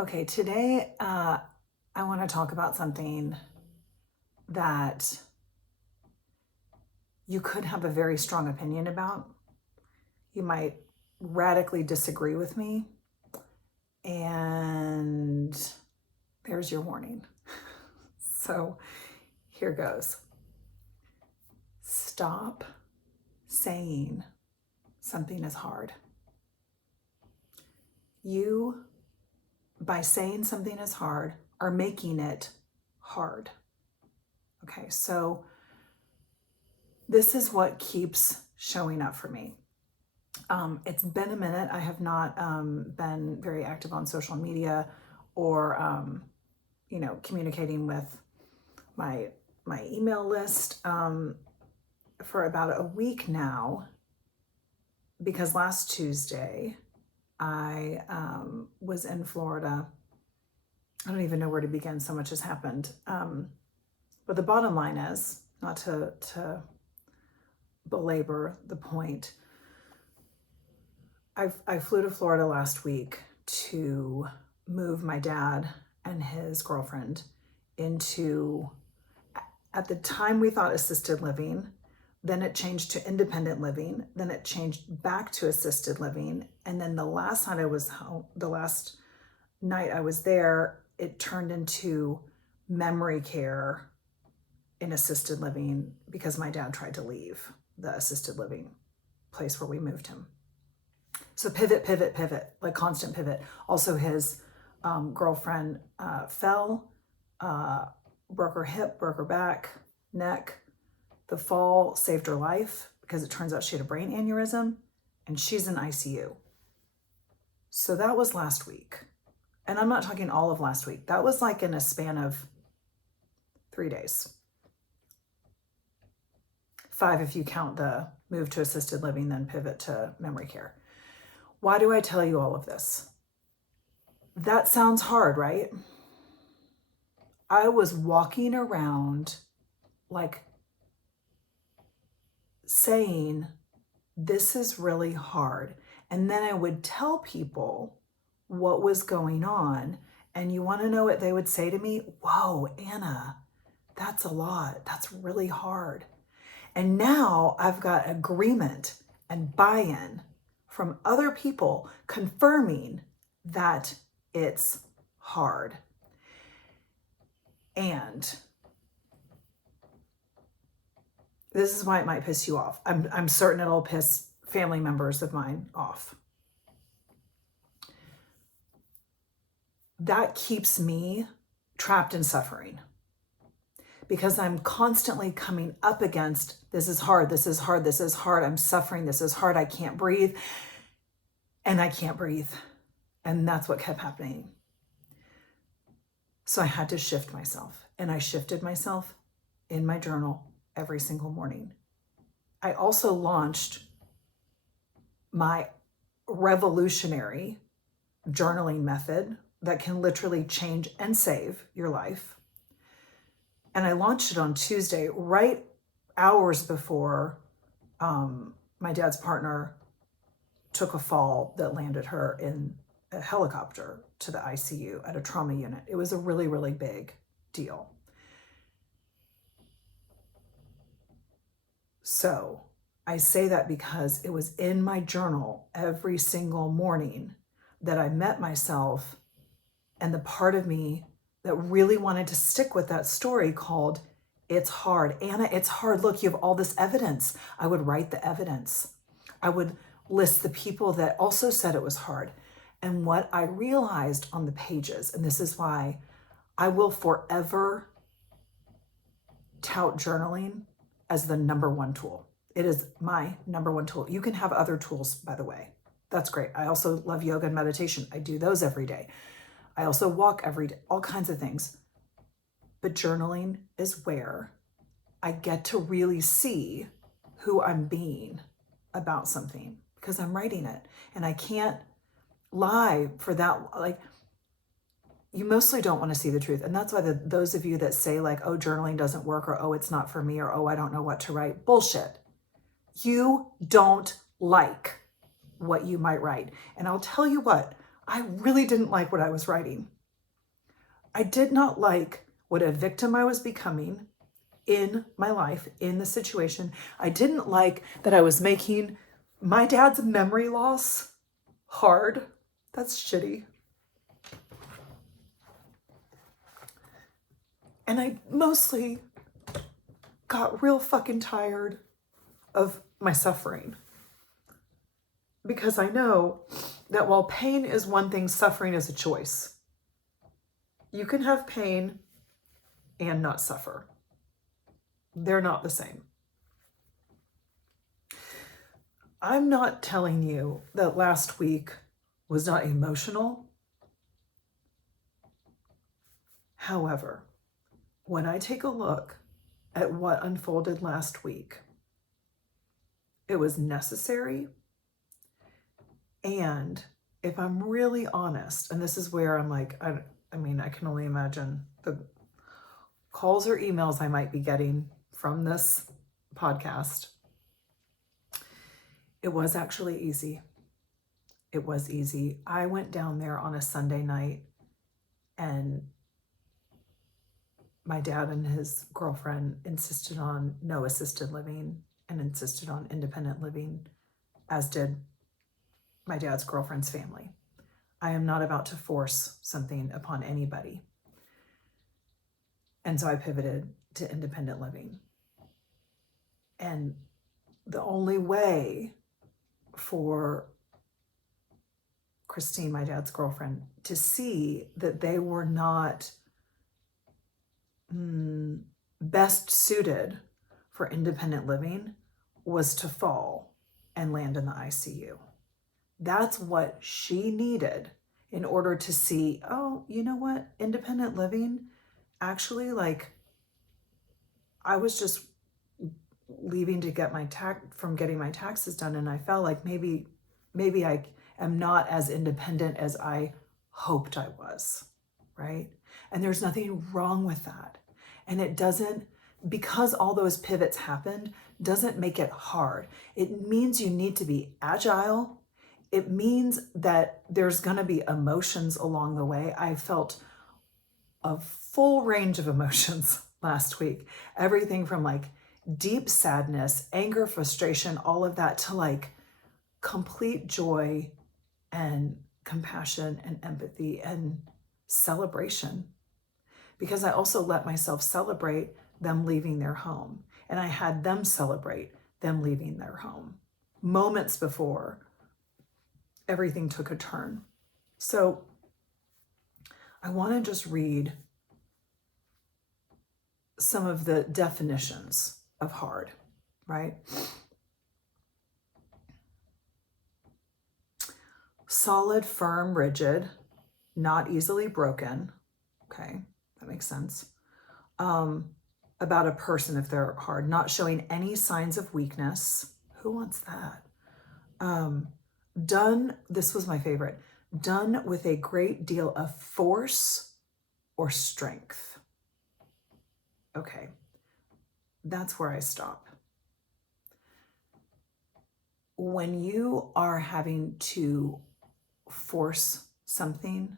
Okay, today I want to talk about something that you could have a very strong opinion about. You might radically disagree with me, and there's your warning. So here goes. Stop saying something is hard. You, by saying something is hard, are making it hard. Okay, so this is what keeps showing up for me. It's been a minute. I have not been very active on social media or, communicating with my email list for about a week now, because last Tuesday I was in Florida. I don't even know where to begin. So much has happened. But the bottom line is, not to belabor the point, I flew to Florida last week to move my dad and his girlfriend into, at the time we thought assisted living, then it changed to independent living, then it changed back to assisted living, and then the last night I was there, it turned into memory care in assisted living because my dad tried to leave the assisted living place where we moved him. So pivot, like constant pivot. Also his girlfriend fell, broke her hip, broke her back, neck. The fall saved her life because it turns out she had a brain aneurysm and she's in ICU. So that was last week. And I'm not talking all of last week. That was like in a span of 3 days. 5 if you count the move to assisted living, then pivot to memory care. Why do I tell you all of this? That sounds hard, right? I was walking around like saying, this is really hard. And then I would tell people what was going on. And you want to know what they would say to me? Whoa, Anna, that's a lot. That's really hard. And now I've got agreement and buy-in from other people confirming that it's hard. And this is why it might piss you off. I'm certain it'll piss family members of mine off. That keeps me trapped in suffering because I'm constantly coming up against, this is hard, this is hard, this is hard, I'm suffering, this is hard, I can't breathe, and I can't breathe. And that's what kept happening. So I had to shift myself, and I shifted myself in my journal every single morning. I also launched my revolutionary journaling method that can literally change and save your life. And I launched it on Tuesday, right hours before my dad's partner took a fall that landed her in a helicopter to the ICU at a trauma unit. It was a really, really big deal. So I say that because it was in my journal every single morning that I met myself and the part of me that really wanted to stick with that story called, it's hard. Anna, it's hard. Look, you have all this evidence. I would write the evidence. I would list the people that also said it was hard. And what I realized on the pages, and this is why I will forever tout journaling as the number one tool. It is my number one tool. You can have other tools, by the way. That's great. I also love yoga and meditation. I do those every day. I also walk every day, all kinds of things. But journaling is where I get to really see who I'm being about something because I'm writing it. And I can't lie for that. Like, you mostly don't want to see the truth. And that's why those of you that say like, oh, journaling doesn't work, or oh, it's not for me, or oh, I don't know what to write. Bullshit. You don't like what you might write. And I'll tell you what, I really didn't like what I was writing. I did not like what a victim I was becoming in my life, in the situation. I didn't like that I was making my dad's memory loss hard. That's shitty. And I mostly got real fucking tired of my suffering. Because I know that while pain is one thing, suffering is a choice. You can have pain and not suffer. They're not the same. I'm not telling you that last week was not emotional. However, when I take a look at what unfolded last week, it was necessary. And if I'm really honest, and this is where I'm like, I mean, I can only imagine the calls or emails I might be getting from this podcast. It was actually easy. It was easy. I went down there on a Sunday night, and my dad and his girlfriend insisted on no assisted living and insisted on independent living, as did my dad's girlfriend's family. I am not about to force something upon anybody. And so I pivoted to independent living. And the only way for Christine, my dad's girlfriend, to see that they were not best suited for independent living was to fall and land in the ICU. That's what she needed in order to see, oh, you know what? Independent living, actually, like, I was just leaving to get from getting my taxes done, and I felt like maybe I am not as independent as I hoped I was, right? And there's nothing wrong with that. And it doesn't, because all those pivots happened, doesn't make it hard. It means you need to be agile. It means that there's going to be emotions along the way. I felt a full range of emotions last week. Everything from like deep sadness, anger, frustration, all of that, to like complete joy and compassion and empathy and celebration. Because I also let myself celebrate them leaving their home. And I had them celebrate them leaving their home moments before everything took a turn. So I want to just read some of the definitions of hard, right? Solid, firm, rigid, not easily broken. Okay, that makes sense. About a person, if they're hard, not showing any signs of weakness. Who wants that? Done, this was my favorite, done with a great deal of force or strength. Okay, that's where I stop. When you are having to force something,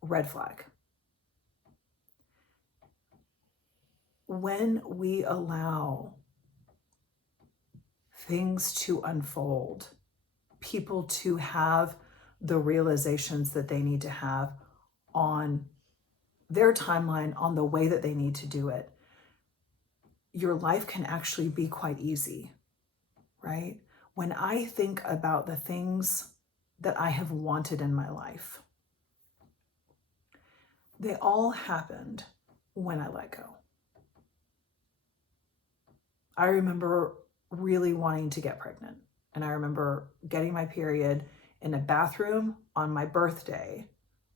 red flag. When we allow things to unfold, people to have the realizations that they need to have on their timeline, on the way that they need to do it, your life can actually be quite easy, right? When I think about the things that I have wanted in my life, they all happened when I let go. I remember really wanting to get pregnant. And I remember getting my period in a bathroom on my birthday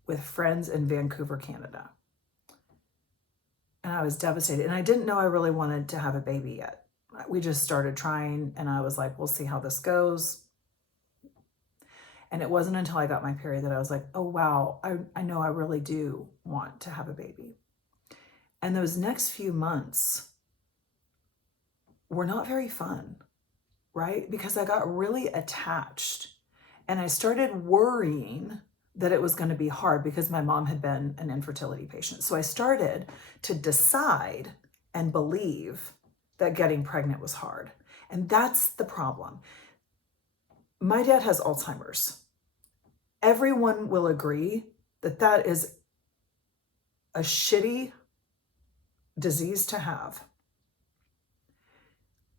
with friends in Vancouver, Canada. And I was devastated. And I didn't know I really wanted to have a baby yet. We just started trying, and I was like, we'll see how this goes. And it wasn't until I got my period that I was like, oh, wow, I know I really do want to have a baby. And those next few months were not very fun, right? Because I got really attached And I started worrying that it was going to be hard because my mom had been an infertility patient. So I started to decide and believe that getting pregnant was hard. And that's the problem. My dad has Alzheimer's. Everyone will agree that that is a shitty disease to have.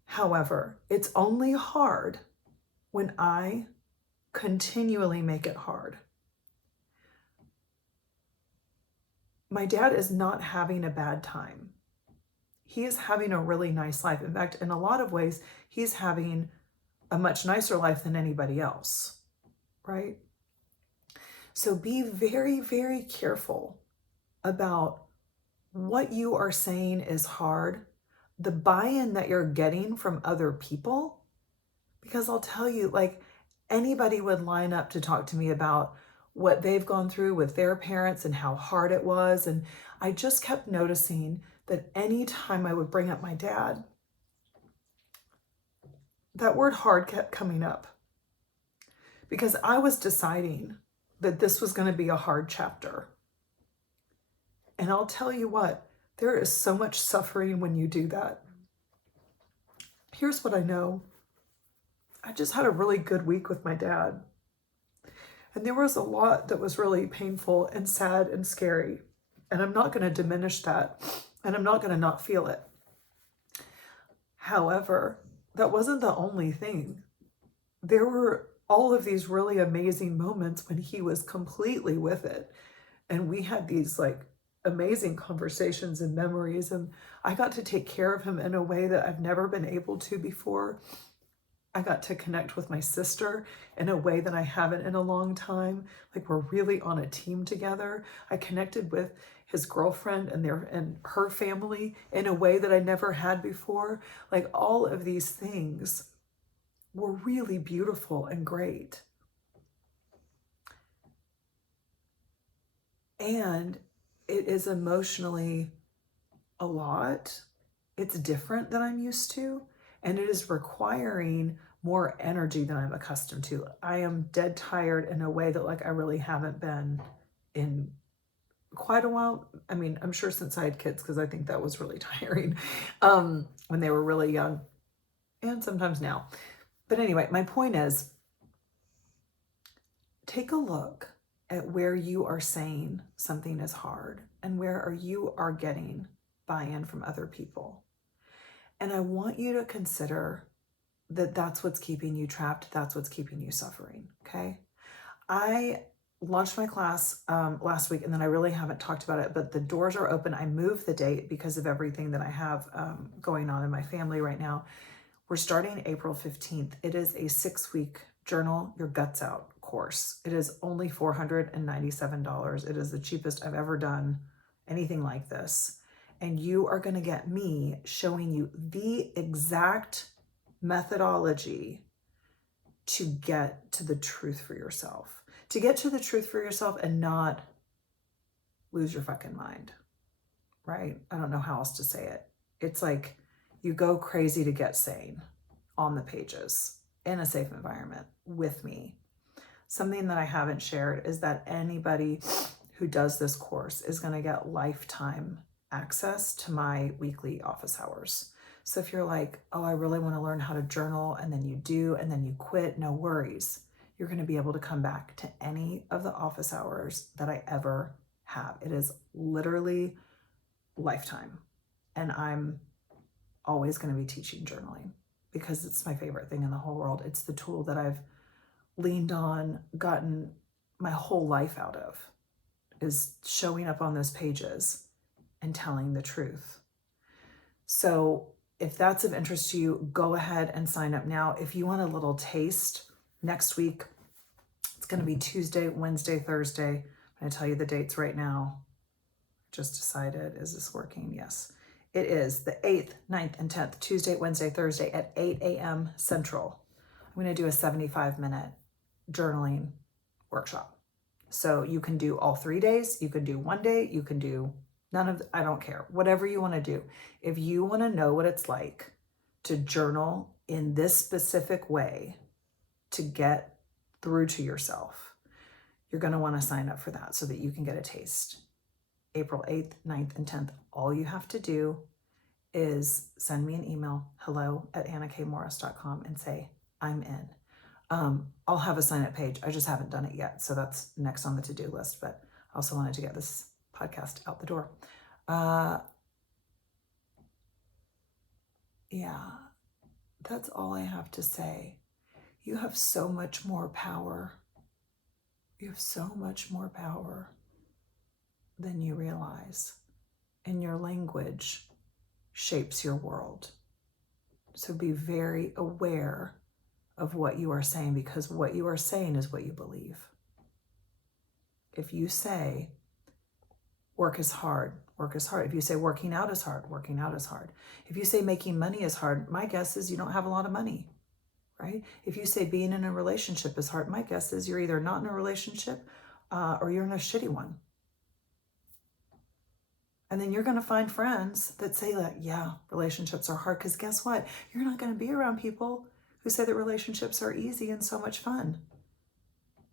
However, it's only hard when I continually make it hard. My dad is not having a bad time. He is having a really nice life. In fact, in a lot of ways, he's having a much nicer life than anybody else, right? So be very, very careful about what you are saying is hard, the buy-in that you're getting from other people, because I'll tell you, like, anybody would line up to talk to me about what they've gone through with their parents and how hard it was. And I just kept noticing that anytime I would bring up my dad, that word hard kept coming up because I was deciding that this was going to be a hard chapter. And I'll tell you what, there is so much suffering when you do that. Here's what I know. I just had a really good week with my dad. And there was a lot that was really painful and sad and scary. And I'm not going to diminish that. And I'm not going to not feel it. However, that wasn't the only thing. There were all of these really amazing moments when he was completely with it. And we had these like amazing conversations and memories. And I got to take care of him in a way that I've never been able to before. I got to connect with my sister in a way that I haven't in a long time. Like we're really on a team together. I connected with his girlfriend and her family in a way that I never had before. Like all of these things were really beautiful and great. And it is emotionally a lot. It's different than I'm used to. And it is requiring more energy than I'm accustomed to. I am dead tired in a way that like I really haven't been in quite a while. I mean, I'm sure since I had kids, because I think that was really tiring when they were really young and sometimes now. But anyway, my point is, take a look at where you are saying something is hard and where you are getting buy-in from other people. And I want you to consider that that's what's keeping you trapped. That's what's keeping you suffering, okay? I launched my class last week, and then I really haven't talked about it, but the doors are open. I moved the date because of everything that I have going on in my family right now. We're starting April 15th. It is a 6-week Journal Your Guts Out course. It is only $497. It is the cheapest I've ever done anything like this. And you are going to get me showing you the exact methodology to get to the truth for yourself. To get to the truth for yourself and not lose your fucking mind, right? I don't know how else to say it. It's like you go crazy to get sane on the pages in a safe environment with me. Something that I haven't shared is that anybody who does this course is going to get lifetime access to my weekly office hours. So if you're like, oh, I really want to learn how to journal, and then you do, and then you quit, no worries. You're going to be able to come back to any of the office hours that I ever have. It is literally lifetime. And I'm always going to be teaching journaling because it's my favorite thing in the whole world. It's the tool that I've leaned on, gotten my whole life out of, is showing up on those pages and telling the truth. So if that's of interest to you, go ahead and sign up now. If you want a little taste, next week, it's going to be Tuesday, Wednesday, Thursday. I'm going to tell you the dates right now. Just decided, is this working? Yes, it is the 8th, 9th, and 10th, Tuesday, Wednesday, Thursday at 8 a.m. Central. I'm going to do a 75-minute journaling workshop. So you can do all 3 days. You can do one day. You can do none of, I don't care, whatever you want to do. If you want to know what it's like to journal in this specific way to get through to yourself, you're going to want to sign up for that so that you can get a taste. April 8th, 9th, and 10th. All you have to do is send me an email, hello@annakmorris.com, and say, I'm in. I'll have a sign up page. I just haven't done it yet. So that's next on the to-do list, but I also wanted to get this podcast out the door. Yeah, that's all I have to say. You have so much more power. You have so much more power than you realize. And your language shapes your world. So be very aware of what you are saying, because what you are saying is what you believe. If you say work is hard, work is hard. If you say working out is hard, working out is hard. If you say making money is hard, my guess is you don't have a lot of money, right? If you say being in a relationship is hard, my guess is you're either not in a relationship or you're in a shitty one. And then you're going to find friends that say that, yeah, relationships are hard, because guess what? You're not going to be around people who say that relationships are easy and so much fun,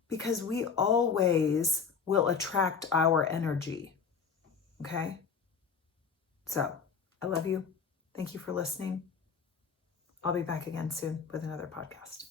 because we always will attract our energy. Okay? So I love you. Thank you for listening. I'll be back again soon with another podcast.